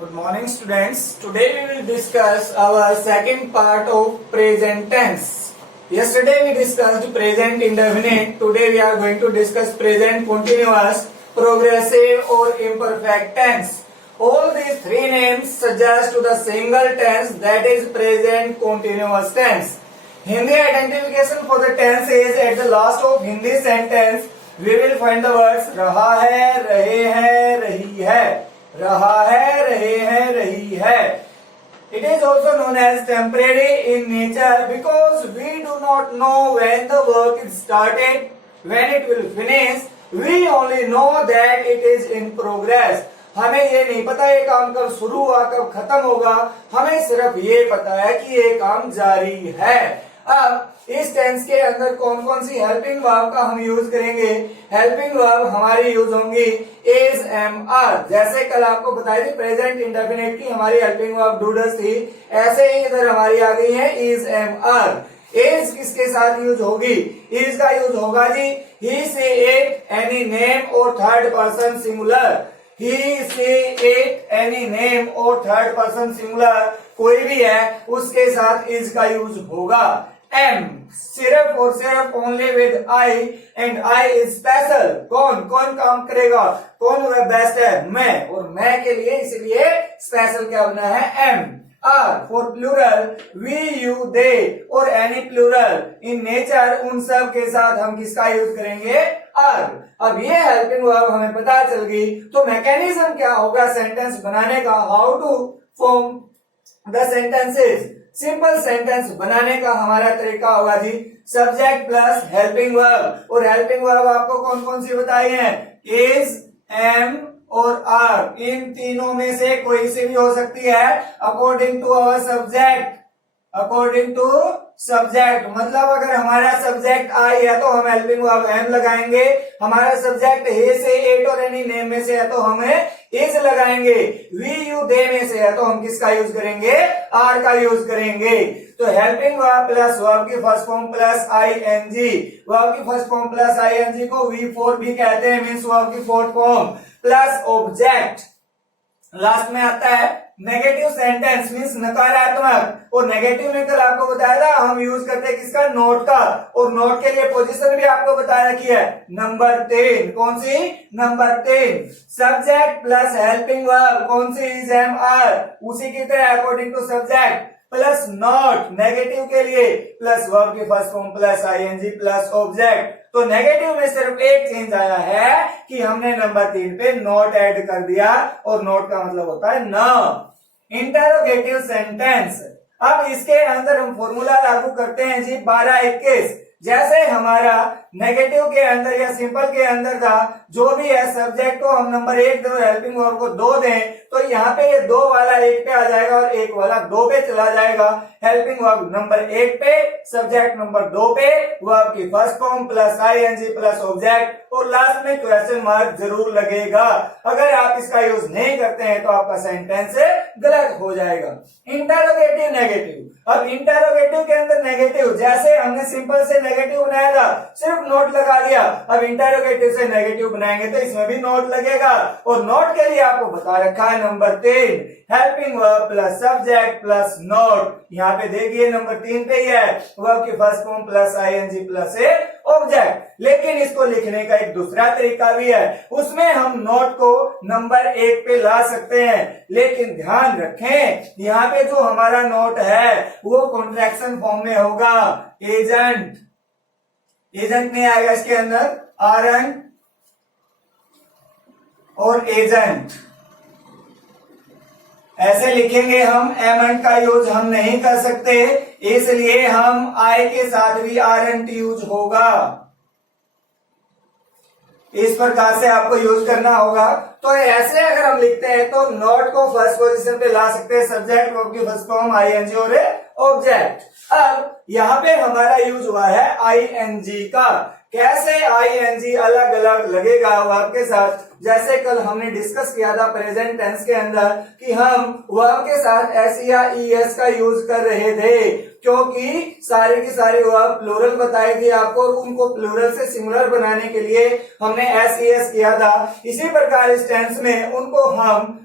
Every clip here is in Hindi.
Good morning, students. Today we will discuss our second part of present tense. Yesterday we discussed present indefinite. Today we are going to discuss present continuous, progressive or imperfect tense. All these three names suggest to the single tense, that is present continuous tense. Hindi identification for the tense is at the last of Hindi sentence we will find the words रहा है, रहे हैं, रही है. रहा है, रहे हैं, रही है. It is also known as temporary in nature because we do not know when the work is started, when it will finish. We only know that it is in progress. हमें ये नहीं पता ये काम कब शुरू हुआ कब खत्म होगा, हमें सिर्फ ये पता है कि ये काम जारी है. अब इस टेंस के अंदर कौन कौन सी हेल्पिंग वर्ब का हम यूज करेंगे. हेल्पिंग वर्ब हमारी यूज होंगी इज, एम, आर. जैसे कल आपको बताई थी प्रेजेंट इंडेफिनिट की हमारी हेल्पिंग वर्ब डूडस थी, ऐसे ही इधर हमारी आ गई है इज, एम, आर. इज किसके साथ यूज होगी. इज का यूज होगा जी ही, शी, इट, एनी नेम और third person singular. He, she, it, any name और थर्ड पर्सन सिंगुलर कोई भी है उसके साथ इज का यूज होगा. एम सिर्फ और सिर्फ only with I, and I is special. कौन कौन काम करेगा, कौन बेस्ट है, मैं. और मैं के लिए इसलिए स्पेशल क्या बना है am. Are for plural, we, you, they और एनी प्लूरल इन नेचर, उन सब के साथ हम किसका यूज करेंगे आर. अब ये हेल्पिंग वर्ब हमें पता चल गई तो मैकेनिज्म क्या होगा सेंटेंस बनाने का. How to form the sentences. Simple sentence बनाने का हमारा तरीका होगा जी सब्जेक्ट प्लस हेल्पिंग वर्ब. और हेल्पिंग वर्ब आपको कौन कौन सी बताई है, इज, एम और आर. इन तीनों में से कोई सी भी हो सकती है according to our subject. According to subject मतलब अगर हमारा सब्जेक्ट आई है तो हम हेल्पिंग वर्ब एम लगाएंगे. हमारा सब्जेक्ट हे से, इट और एनी नेम में से है तो हमें इज लगाएंगे. वी, यू, दे में से है तो हम किसका यूज करेंगे आर का यूज करेंगे. तो हेल्पिंग वर्ब प्लस वर्ब की first form plus I N G. Verb की first form plus I N G को V4 भी कहते हैं, मीन्स वर्ब की fourth form plus object. Last में आता है नेगेटिव सेंटेंस मीन्स नकारात्मक. और नेगेटिव में कल आपको बताया था हम यूज करते हैं किसका, नोट का. और नोट के लिए पोजीशन भी आपको बता रखी है नंबर 3. कौन सी, number 3. Subject plus helping verb कौन सी, इज, एम, आर. उसी की तरह according to subject plus not negative के लिए प्लस वर्ब की first form plus ING plus object. तो नेगेटिव में सिर्फ एक चेंज आया है कि हमने नंबर 3 पे नॉट ऐड कर दिया और नॉट का मतलब होता है न. Interrogative sentence. अब इसके अंदर हम फॉर्मूला लागू करते हैं जी 12-21. जैसे हमारा नेगेटिव के अंदर या सिंपल के अंदर था जो भी है सब्जेक्ट को हम नंबर 1 दो, हेल्पिंग वर्ब को 2 दें तो यहाँ पे ये 2 वाला 1 पे आ जाएगा और 1 वाला 2 पे चला जाएगा. हेल्पिंग वर्ब नंबर 1 पे, सब्जेक्ट नंबर 2 पे, वर्ब की first form plus ING plus object और लास्ट में क्वेश्चन मार्क जरूर लगेगा. अगर आप इसका यूज नहीं करते हैं तो आपका सेंटेंस गलत हो जाएगा. Interrogative negative. अब इंटरोगेटिव के अंदर नेगेटिव जैसे हमने सिंपल से नेगेटिव बनाया था सिर्फ नोट लगा दिया. अब इंटरोगेटिव से नेगेटिव बनाएंगे तो इसमें भी नोट लगेगा. और नोट के लिए आपको बता रखा है number 3 helping verb plus subject plus note. यहाँ पे देखिए नंबर 3 पे ही है वर्ब की first form plus ING plus object. लेकिन इसको लिखने का एक दूसरा तरीका भी है, उसमें हम नोट को नंबर 1 पे ला सकते हैं. लेकिन ध्यान रखें यहाँ पे जो हमारा नोट है वो कॉन्ट्रैक्शन फॉर्म में होगा. एजेंट, एजेंट नहीं आएगा इसके अंदर, आरन और एजेंट ऐसे लिखेंगे हम. एमेंट का यूज हम नहीं कर सकते इसलिए हम आई के साथ भी आरएनटी यूज होगा. इस प्रकार से आपको यूज करना होगा. तो ऐसे अगर हम लिखते हैं तो नोट को फर्स्ट पोजीशन पे ला सकते हैं, सब्जेक्ट वर्ब की फर्स्ट फॉर्म आईएनजी और ऑब्जेक्ट. अब यहाँ पे हमारा यूज हुआ है आईएनजी का. कैसे आईएनजी अलग अलग लगेगा वर्ब के साथ, जैसे कल हमने डिस्कस किया था प्रेजेंट टेंस के अंदर कि हम वर्ब के साथ एस या ईएस का यूज कर रहे थे क्योंकि सारे की सारी वर्ब प्लूरल बताई थी आपको, उनको प्लूरल से सिंगुलर बनाने के लिए हमने एस ईएस किया था. इसी प्रकार इस टेंस में उनको हम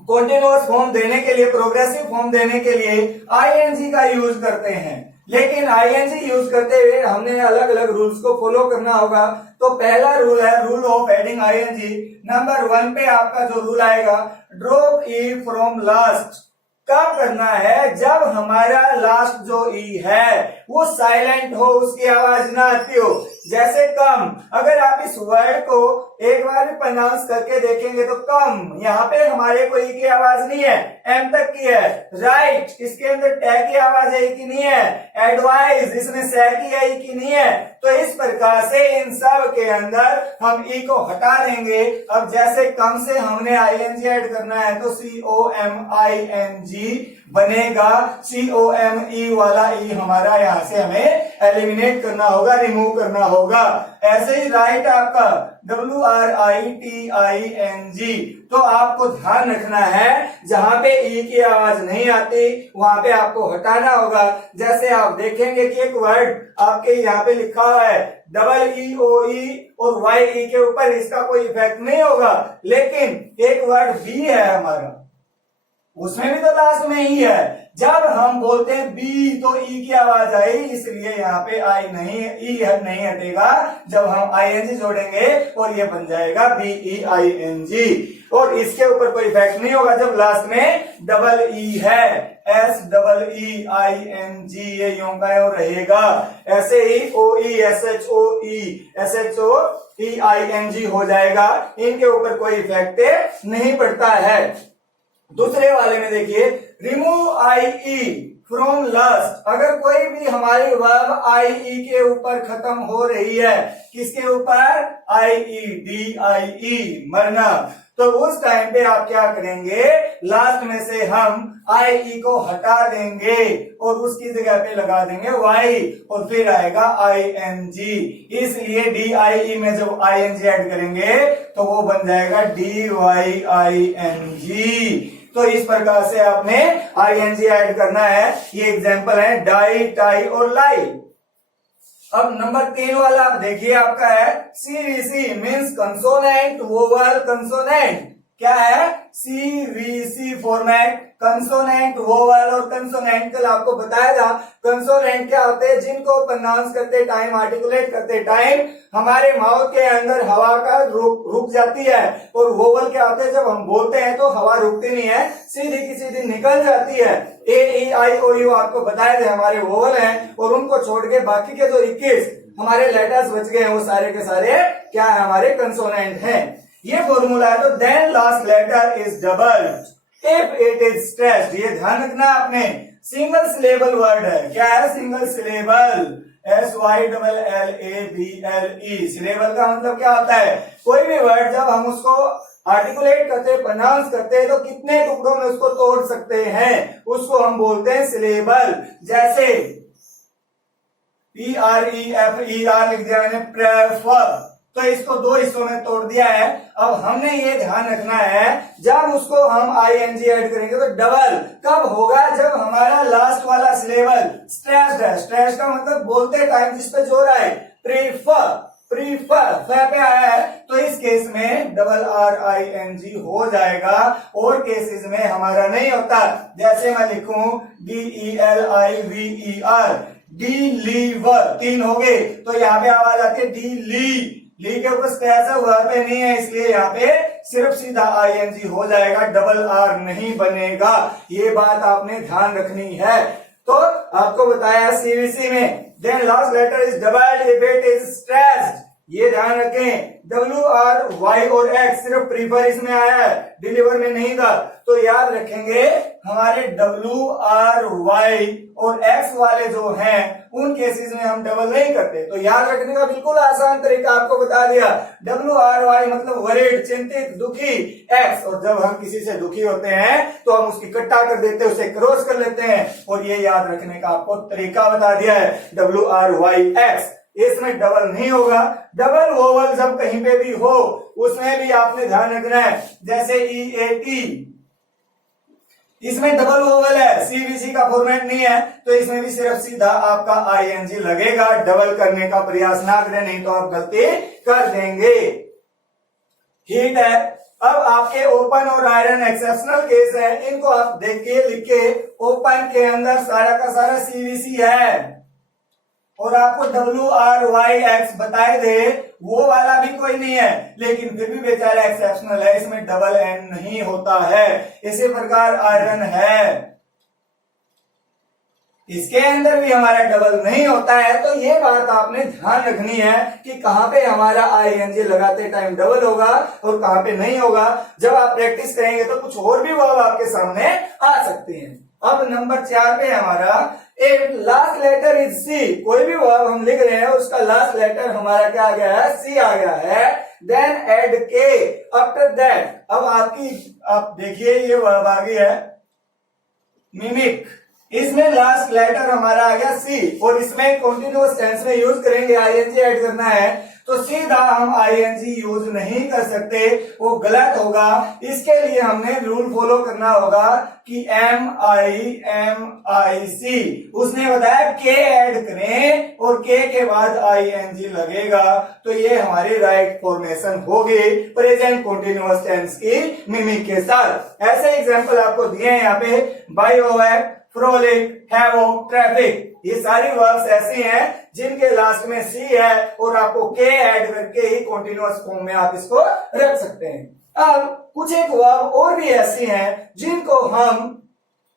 कॉन्टिन्यूअस फॉर्म देने के लिए, प्रोग्रेसिव फॉर्म देने के लिए आईएनजी का यूज करते हैं। लेकिन आईएनजी यूज करते हुए हमने अलग अलग रूल्स को फॉलो करना होगा। तो पहला रूल है rule of adding ING. Number 1 पे आपका जो रूल आएगा, ड्रॉप ई फ्रॉम लास्ट। कब करना है? जब हमारा लास्ट जो ई है वो साइलेंट हो, उसकी आवाज ना आती हो। जैसे कम, अगर आप इस वर्ड को एक बार भी प्रोनाउंस करके देखेंगे तो कम, यहाँ पे हमारे को ई की आवाज नहीं है, एम तक की है। राइट, इसके अंदर टे की आवाज है, ई की नहीं है। एडवाइस, इसमें से की है, ई की नहीं है। तो इस प्रकार से इन सब के अंदर हम ई को हटा देंगे। अब जैसे कम से हमने आईएनजी ऐड करना है तो COMING बनेगा। COME वाला ई हमारा यहाँ से हमें एलिमिनेट करना होगा, रिमूव करना होगा। ऐसे ही राइट आपका WRITING। तो आपको ध्यान रखना है, जहां पे ई की आवाज नहीं आती वहां पे आपको हटाना होगा। जैसे आप देखेंगे कि एक वर्ड आपके यहाँ पे लिखा हुआ है EEOE और YE के ऊपर, इसका कोई इफेक्ट नहीं होगा। लेकिन एक वर्ड बी है हमारा, उसमें भी तो लास्ट में ही है। जब हम बोलते हैं बी तो ई की आवाज आई, इसलिए यहाँ पे आई नहीं, ई नहीं हटेगा। जब हम आईएनजी जोड़ेंगे और ये बन जाएगा BEING, और इसके ऊपर कोई इफेक्ट नहीं होगा जब लास्ट में डबल ई है। SEEING ये यूं का यूं रहेगा। ऐसे ही OE SHOEING हो जाएगा। इनके ऊपर कोई इफेक्ट नहीं पड़ता है। दूसरे वाले में देखिए, रिमूव IE फ्रॉम लास्ट। अगर कोई भी हमारी वर्ब IE के ऊपर खत्म हो रही है, किसके ऊपर? IEDIE, मरना। तो उस टाइम पे आप क्या करेंगे? लास्ट में से हम IE को हटा देंगे और उसकी जगह पे लगा देंगे Y, और फिर आएगा ING। इसलिए DIE में जब ING ऐड करेंगे तो वो बन जाएगा DYING। तो इस प्रकार से आपने ING ऐड करना है। ये एग्जांपल है डाई, टाई और लाई। अब नंबर 3 वाला आप देखिए, आपका है CVC means consonant vowel consonant. क्या है? CVC फॉर्मेट, कंसोनेंट वोवल और कंसोनेंट। कल आपको बताया था कंसोनेंट क्या होते हैं, जिनको प्रोनाउंस करते टाइम, आर्टिकुलेट करते टाइम हमारे माउथ के अंदर हवा का रुक जाती है। और वोवल क्या होते हैं, जब हम बोलते हैं तो हवा रुकती नहीं है, सीधी की सीधी निकल जाती है। AEIOU आपको बताए थे हमारे वोवल हैं, और उनको छोड़ के बाकी के जो 21 हमारे लेटर्स बच गए हैं वो सारे के सारे क्या है? हमारे कंसोनेंट हैं। ये फॉर्मूला है। तो then last letter is doubled if it is stressed. ये ध्यान रखना आपने, सिंगल सिलेबल वर्ड है। क्या है? Single syllable, SYLLABLE। सिलेबल का मतलब क्या होता है? कोई भी वर्ड जब हम उसको आर्टिकुलेट करते, प्रोनाउंस करते हैं तो कितने टुकड़ों में उसको तोड़ सकते हैं, उसको हम बोलते हैं सिलेबल। जैसे PREFER लिख दिया मैंने, प्रेफर, तो इसको 2 हिस्सों में तोड़ दिया है। अब हमने ये ध्यान रखना है, जब उसको हम ING ऐड करेंगे तो डबल कब होगा? जब हमारा लास्ट वाला सिलेबल स्ट्रेस्ड है। स्ट्रेस्ड का मतलब बोलते टाइम जिस पे जोर आए, प्रीफर, प्रीफर पे आया है, तो इस केस में RRING हो जाएगा। और केसेस में हमारा नहीं होता। जैसे मैं लिखूं DELIVER, डिलीवर, 3 हो गए, तो यहाँ पे आवाज आती है डी ली के ऊपर स्ट्रेस है, वर्ब पे नहीं है, इसलिए यहाँ पे सिर्फ सीधा ING हो जाएगा, डबल R नहीं बनेगा। ये बात आपने ध्यान रखनी है। तो आपको बताया CVC में then last letter is doubled if it is stressed. ये ध्यान रखें, WR, Y और X सिर्फ प्रीफर इसमें आया है, डिलीवर में नहीं था। तो याद रखेंगे हमारे WR, Y और X वाले जो हैं उन केसेस में हम डबल नहीं करते। तो याद रखने का बिल्कुल आसान तरीका आपको बता दिया। WRY मतलब वरीड, चिंतित, दुखी। X, और जब हम किसी से दुखी होते हैं तो हम उसकी कट्टा कर देते हैं, उसे क्रॉस कर लेते हैं। और ये याद रखने का आपको तरीका बता दिया है, WRYX। इसमें डबल नहीं होगा। डबल वोवल जब कहीं पे भी हो उसमें भी आपने ध्यान रखना है। जैसे EAT, इसमें डबल वोवल है, CVC का फॉर्मेट नहीं है, तो इसमें भी सिर्फ सीधा आपका ING लगेगा। डबल करने का प्रयास ना करें, नहीं तो आप गलती कर देंगे। ठीक है। अब आपके ओपन और आयरन एक्सेप्शनल केस है, इनको आप देखिए लिख के, ओपन के अंदर सारा का सारा सीवीसी है और आपको WRYX बताए दे वो वाला भी कोई नहीं है, लेकिन फिर भी बेचारा एक्सेप्शनल है, इसमें डबल एन नहीं होता है। इसी प्रकार आयरन है, इसके अंदर भी हमारा डबल नहीं होता है। तो ये बात आपने ध्यान रखनी है कि कहां पे हमारा आईएनजी लगाते टाइम डबल होगा और कहां पे नहीं होगा। जब आप प्रैक्टिस करेंगे तो कुछ और भी वर्ब आपके सामने आ सकते हैं। अब नंबर 4 पे हमारा एक लास्ट लेटर इज सी, कोई भी वर्ब हम लिख रहे हैं उसका लास्ट लेटर हमारा क्या आ गया है, सी आ गया है। देन एड के आफ्टर दैट। अब आप देखिए ये वर्ब आ गई है मिमिक, इसमें लास्ट लेटर हमारा आ गया सी और इसमें कॉन्टिन्यूअस टेंस में यूज करेंगे, आईएनजी ऐड करना है तो सीधा हम आईएनजी यूज नहीं कर सकते, वो गलत होगा। इसके लिए हमने रूल फॉलो करना होगा कि MIMIC, उसने बताया के ऐड करें और के के बाद आईएनजी लगेगा, तो ये हमारी राइट फॉर्मेशन होगी प्रेजेंट कॉन्टिन्यूअस टेंस की मिमिक के साथ। ऐसे एग्जांपल आपको दिए हैं यहाँ पे, बायोवैक, फ्रोलिक, हैवो, ट्रैफिक, ये सारी वर्ब्स ऐसी हैं जिनके लास्ट में सी है और आपको के ऐड करके ही कॉन्टिन्यूअस फॉर्म में आप इसको रख सकते हैं। अब कुछ एक वर्ब और भी ऐसी हैं जिनको हम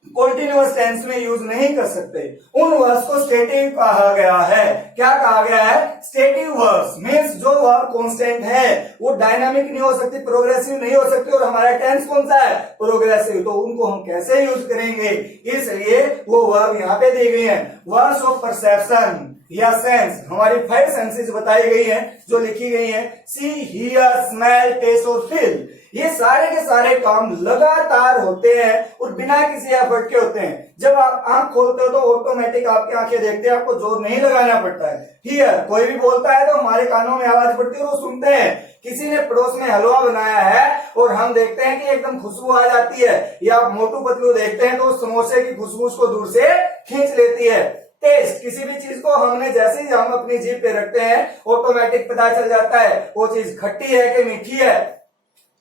कॉन्टिन्यूअस टेंस में यूज नहीं कर सकते, उन वर्ब्स को स्टेटिव कहा गया है। क्या कहा गया है, स्टेटिव वर्ब्स मींस जो वर्ब कांस्टेंट है, वो डायनामिक नहीं हो सकती, प्रोग्रेसिव नहीं हो सकती, और हमारा टेंस कौन सा है, प्रोग्रेसिव, तो उनको हम कैसे यूज करेंगे, इसलिए वो वर्ब यहाँ पे दी गई है। वर्ड्स ऑफ परसेप्शन या सेंस, हमारी 5 सेंसेस बताई गई हैं जो लिखी गई हैं, सी, हियर, स्मेल, टेस्ट और फील। ये सारे के सारे काम लगातार होते हैं और बिना किसी एफर्ट के होते हैं। जब आप आंख खोलते हो तो ऑटोमेटिक आपकी आंखें देखते हैं, आपको जोर नहीं लगाना पड़ता है। हियर, कोई भी बोलता है तो हमारे कानों में आवाज पड़ती है और वो सुनते हैं। किसी ने पड़ोस में हलवा बनाया है और हम देखते हैं कि एकदम खुशबू आ जाती है, या आप मोटू पतलू देखते हैं तो समोसे की खुशबू उसको दूर से खींच लेती है। टेस्ट, किसी भी चीज को हमने जैसे ही हम अपनी जीभ पे रखते हैं ऑटोमेटिक पता चल जाता है वो चीज खट्टी है कि मीठी है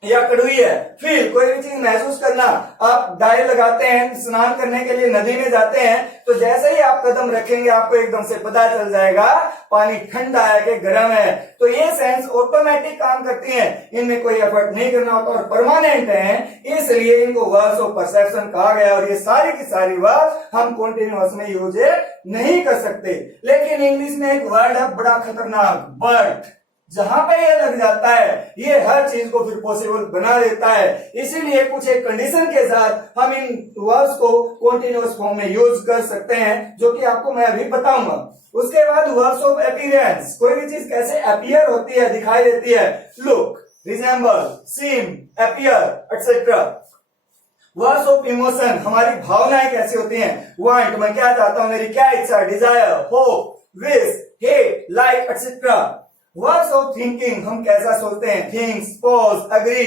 या कड़वी है। फील, कोई भी चीज महसूस करना, आप डाई लगाते हैं, स्नान करने के लिए नदी में जाते हैं तो जैसे ही आप कदम रखेंगे आपको एकदम से पता चल जाएगा पानी ठंडा है कि गर्म है। तो ये सेंस ऑटोमेटिक काम करती हैं, इनमें कोई एफर्ट नहीं करना होता और परमानेंट है, इसलिए इनको वर्ड्स ऑफ परसेप्शन कहा गया। और ये सारी की सारी वर्ड हम कॉन्टिन्यूअस में यूज नहीं कर सकते। लेकिन इंग्लिश में एक वर्ड है बड़ा खतरनाक, बट, जहां पे ये लग जाता है ये हर चीज को फिर पॉसिबल बना देता है। इसीलिए कुछ एक कंडीशन के साथ हम इन वर्ड्स को कॉन्टिन्यूअस फॉर्म में यूज कर सकते हैं, जो कि आपको मैं अभी बताऊंगा। उसके बाद वर्ड्स ऑफ अपीयरेंस, कोई भी चीज कैसे अपीयर होती है, दिखाई देती है, look, resemble, seem, appear etcetera. Words of emotion, हमारी भावनाएं कैसी होती हैं, वांट, मैं क्या चाहता हूं, मेरी क्या इच्छा, desire, hope, wish, hate, like etcetera. Words of thinking, हम कैसा सोचते हैं, think, suppose, agree,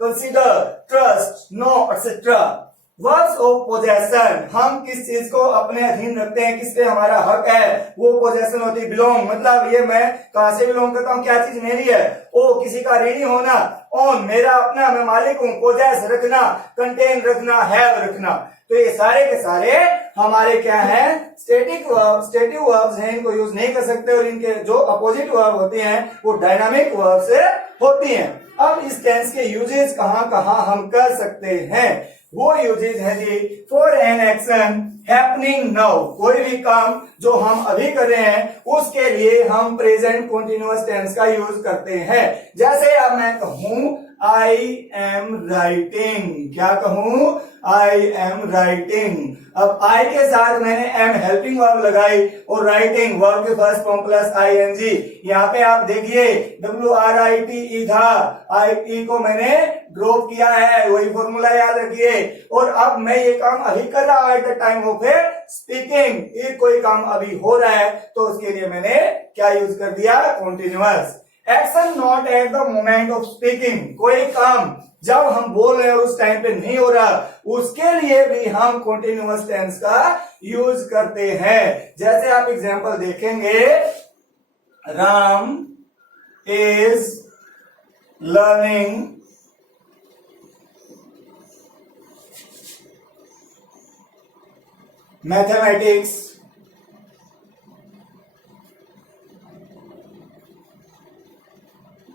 consider, trust, know etcetera. Words of possession, हम किस चीज को अपने अधीन रखते हैं, किस पे हमारा हक है, वो पोजेशन होती है। बिलोंग, मतलब ये मैं कहां से बिलोंग करता हूं, क्या चीज मेरी है। ओ, किसी का ऋणी होना। ओन, मेरा अपना, मैं मालिक हूं। पोजेस, रखना। कंटेन, रखना। हैव, रखना। तो ये सारे के सारे हमारे क्या हैं, स्टेटिव वर्ब्स हैं, इनको यूज नहीं कर सकते। और इनके जो अपोजिट वर्ब होते हैं वो डायनामिक वर्ब से होती हैं। अब इस टेंस के यूजेस कहां कहां हम कर सकते हैं, वो यूजेस है जी, for an action happening now, कोई भी काम जो हम अभी कर रहे हैं उसके लिए हम प्रेजेंट कॉन्टिन्यूअस टेंस का यूज करते हैं। जैसे अब मैं कहूं आई एम राइटिंग, क्या कहूं, आई एम राइटिंग। अब आई के साथ मैंने एम हेल्पिंग वर्ब लगाई और राइटिंग वर्ब के फर्स्ट फॉर्म प्लस आईएनजी। यहाँ पे आप देखिए WRITE था, आई को मैंने ड्रॉप किया है, वही फॉर्मूला याद रखिए। और अब मैं ये काम अभी कर रहा हूं at the time of speaking, ये कोई काम अभी हो रहा है तो उसके लिए मैंने क्या यूज कर दिया, continuous. Action not at the moment of speaking, कोई काम जब हम बोल रहे हैं उस टाइम पे नहीं हो रहा, उसके लिए भी हम कॉन्टिन्यूअस टेंस का यूज करते हैं। जैसे आप एग्जांपल देखेंगे, Ram is learning mathematics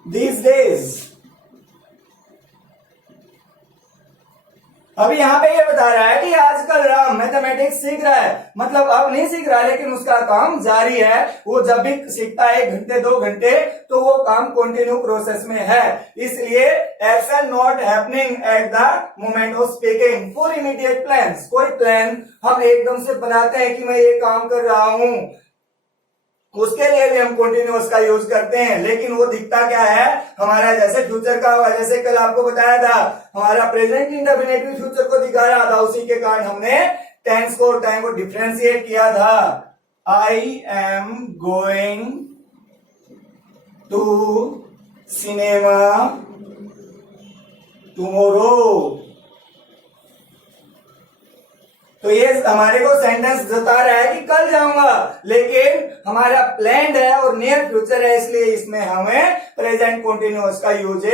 these days। अभी यहां पे ये बता रहा है कि आजकल राम मैथमेटिक्स सीख रहा है, मतलब अब नहीं सीख रहा लेकिन उसका काम जारी है। वो जब भी सीखता है 1 घंटे 2 घंटे तो वो काम कंटिन्यू प्रोसेस में है, इसलिए action not happening at the moment of speaking for immediate plans. कोई प्लान हम एकदम से बनाते हैं कि मैं ये काम कर रहा हूं, उसके लिए भी हम कंटिन्यूअस का यूज करते हैं, लेकिन वो दिखता क्या है हमारा, जैसे फ्यूचर का हुआ, जैसे कल आपको बताया था हमारा प्रेजेंट इंडेफिनिट भी फ्यूचर को दिखा रहा था, उसी के कारण हमने टेंस को और टाइम को डिफरेंशिएट किया था। I am going to cinema tomorrow. तो ये हमारे को सेंटेंस बता रहा है कि कल जाऊंगा, लेकिन हमारा प्लान्ड है और नियर फ्यूचर है, इसलिए इसमें हमें प्रेजेंट कंटिन्यूअस का यूज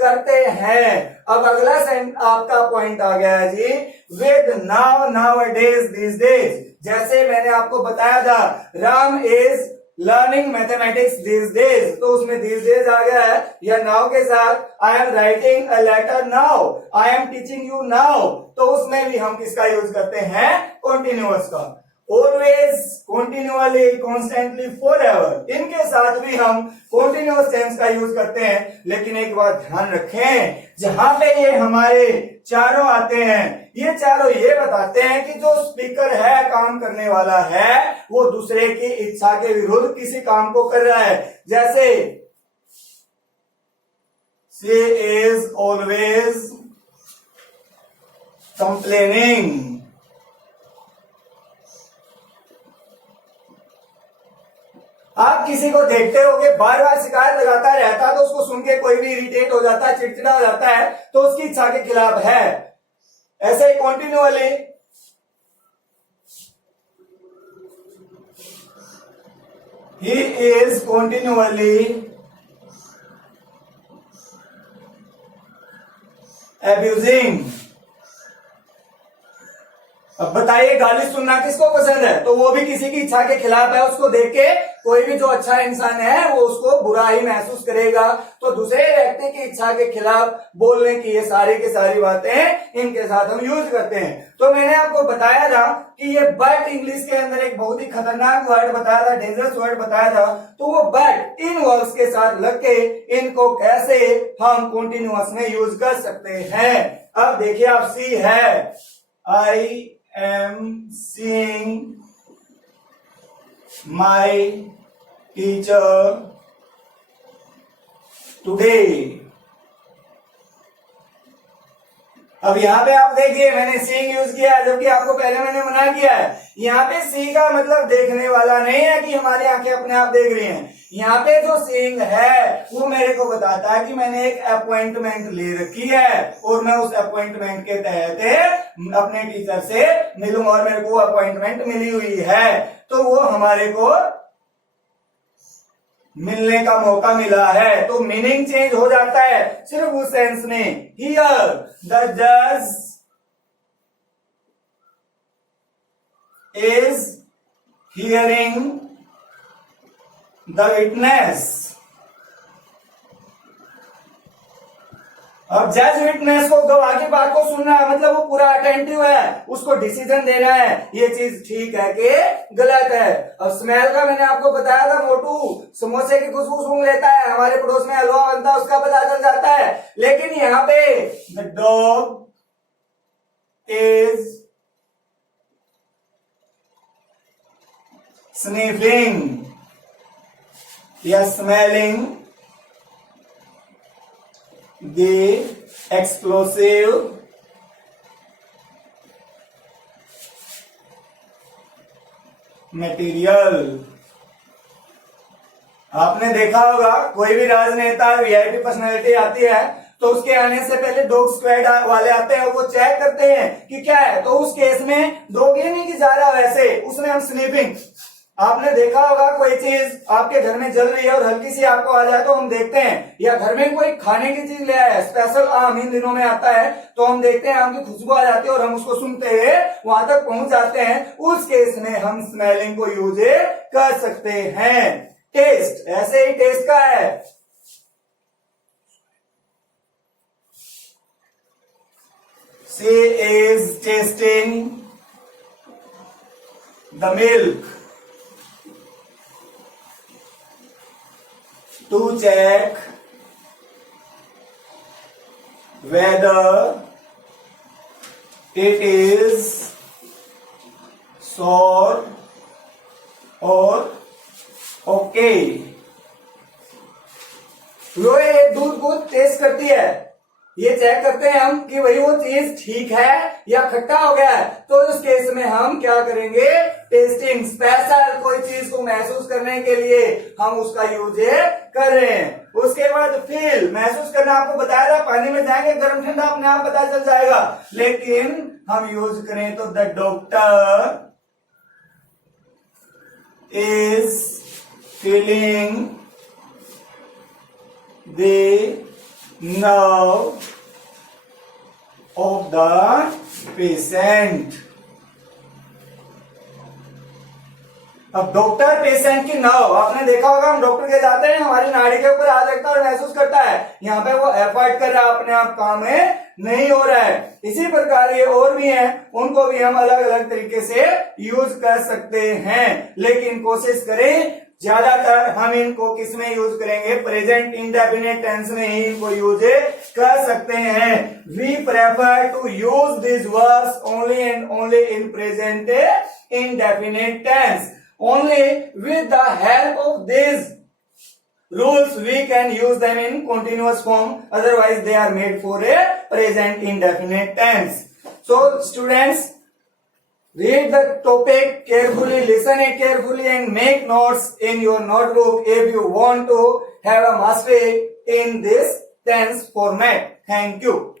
करते हैं। अब अगला आपका पॉइंट आ गया है जी, with now nowadays this days. जैसे मैंने आपको बताया था Ram is learning mathematics this days, तो उसमें दिस डेज आ गया है या नाउ के साथ। I am writing a letter now, I am teaching you now, तो उसमें भी हम किसका यूज करते हैं, कंटिन्यूअस का। ऑलवेज, कंटिन्यूअली, कॉन्स्टेंटली, फॉरएवर, इनके साथ भी हम कंटिन्यूअस टेंस का यूज करते हैं। लेकिन एक बात ध्यान रखें, जहां पे ये हमारे चारों आते हैं, ये चारों ये बताते हैं कि जो स्पीकर है, काम करने वाला है, वो दूसरे की इच्छा के विरुद्ध किसी काम को कर रहा है। जैसे she is always complaining। आप किसी को देखते होगे बार बार शिकायत लगाता रहता है, तो उसको सुन के कोई भी इरिटेट हो जाता है, चिड़चिड़ा हो जाता है, तो उसकी इच्छा के खिलाफ है। ऐसे ही continually, he is continually abusing। अब बताइए गाली सुनना किसको पसंद है, तो वो भी किसी की इच्छा के खिलाफ है। उसको देख के कोई भी जो अच्छा इंसान है वो उसको बुरा ही महसूस करेगा, तो दूसरे व्यक्ति की इच्छा के खिलाफ बोलने की ये सारी की सारी बातें इनके साथ हम यूज करते हैं। तो मैंने आपको बताया था कि ये बट इंग्लिश के अंदर एक बहुत ही खतरनाक वर्ड बताया था, डेंजरस वर्ड बताया था। तो वो बट इन वर्ड्स के साथ लग के इनको कैसे हम कंटिन्यूअस में यूज कर सकते हैं। अब देखिए आप सी है, आई am seeing my teacher today। अब यहां पे आप देखिए मैंने सीइंग यूज किया है, जबकि आपको पहले मैंने मना किया है। यहाँ पे सी का मतलब देखने वाला नहीं है कि हमारी आंखें अपने आप देख रही हैं। यहाँ पे जो सीइंग है वो मेरे को बताता है कि मैंने एक अपॉइंटमेंट ले रखी है और मैं उस अपॉइंटमेंट के तहत अपने टीचर से मिलूंगा और मेरे को अपॉइंटमेंट मिली हुई है, तो वो हमारे को मिलने का मौका मिला है। तो मीनिंग चेंज हो जाता है सिर्फ उस सेंस में। हियर द जज is hearing the witness। अब जज विटनेस को, गवाह की बात को सुनना है, मतलब वो पूरा अटेंटिव है, उसको डिसीजन देना है ये चीज ठीक है कि गलत है। अब स्मेल का मैंने आपको बताया था, मोटू समोसे की खुशबू सूंघ लेता है, हमारे पड़ोस में हलवा बनता है उसका पता चल जाता है। लेकिन यहाँ पे द डॉग इज sniffing या smelling the explosive material। आपने देखा होगा कोई भी राजनेता वीआईपी पर्सनैलिटी आती है तो उसके आने से पहले डॉग स्क्वाड वाले आते हैं, वो चेक करते हैं कि क्या है। तो उस केस में डॉग ये नहीं कि जा रहा वैसे, उसमें हम स्निफिंग आपने देखा होगा कोई चीज आपके घर में जल रही है और हल्की सी आपको आ जाए तो हम देखते हैं, या घर में कोई खाने की चीज ले आया है, स्पेशल आम इन दिनों में आता है, तो हम देखते हैं आम की खुशबू आ जाती है और हम उसको सुनते हुए वहां तक पहुंच जाते हैं। उस केस में हम स्मेलिंग को यूज कर सकते हैं। टेस्ट, ऐसे ही टेस्ट का है, she is tasting the milk to check whether it is sour or okay। वो ये दूध को टेस्ट करती है, ये चेक करते हैं हम कि भाई वो चीज ठीक है या खट्टा हो गया है। तो इस केस में हम क्या करेंगे, टेस्टिंग, स्पेशल कोई चीज को महसूस करने के लिए हम उसका यूज कर रहे हैं। उसके बाद फील, महसूस करना आपको बताया था, पानी में जाएंगे गर्म ठंडा अपने आप पता चल जाएगा, लेकिन हम यूज करें तो the doctor is feeling the nerve of the patient। अब डॉक्टर पेशेंट की नर्व, आपने देखा होगा हम डॉक्टर के जाते हैं, हमारी नाड़ी के ऊपर हाथ रखता है और महसूस करता है, यहाँ पे वो एफर्ट कर रहा है, अपने आप काम में नहीं हो रहा है। इसी प्रकार ये और भी हैं, उनको भी हम अलग अलग तरीके से यूज कर सकते हैं, लेकिन कोशिश करें ज्यादातर हम इनको किस में यूज करेंगे, प्रेजेंट इंडेफिनिट टेंस में ही इनको यूज कर सकते हैं। We prefer to use this words only and only in present indefinite tense. Only with the help of this rules we can use them in continuous form, otherwise they are made for a present indefinite tense। So students, read the topic carefully, listen it carefully and make notes in your notebook if you want to have a mastery in this tense format। Thank you।